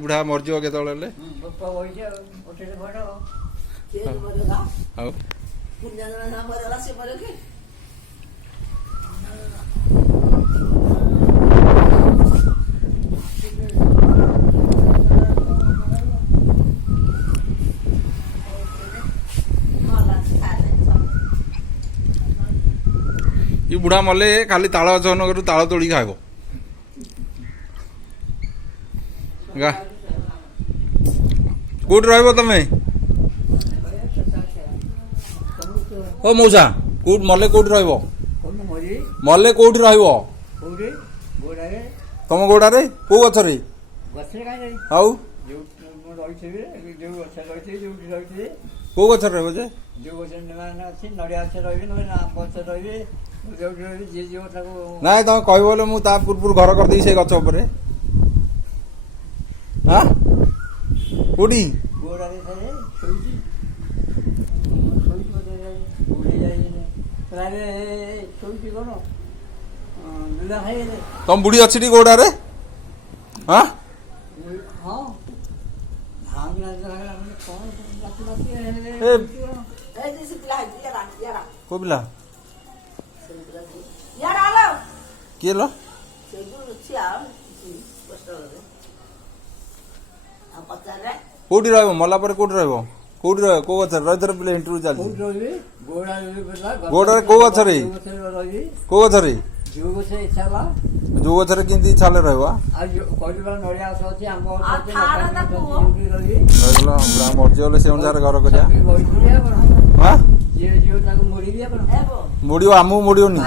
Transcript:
बुढ़ा मरजिव केतले ये बुढ़ा मले खाली ताल गछन करू ताल तोड़ी खाइब कौट रहिबो तमे ओ मौसा कौट मले कौट रहिबो मले कौट रहिबो तम गोड़ा रे को गछ रे आउ को गछ रे बजे नाई तुम कह बोले मुझे पूर्व घर करदे से गछ उपर कौटी तुम बुढ़ी अच्छी टी गोड़ा रे हाँ को पिला किए लो कौटी रहिबो मला पर कौटी रहिबो कौटी रहिबो को गछ रहि धर पिले इंटरव्यू चल गोड़ा रे को गछ रे को गछ रे जो गछ रे किंती छाले रहबा रहिला हमरा मर्जी होले से अनुसार घर करिया हां मुड़ियो आमु मुड़ियो नी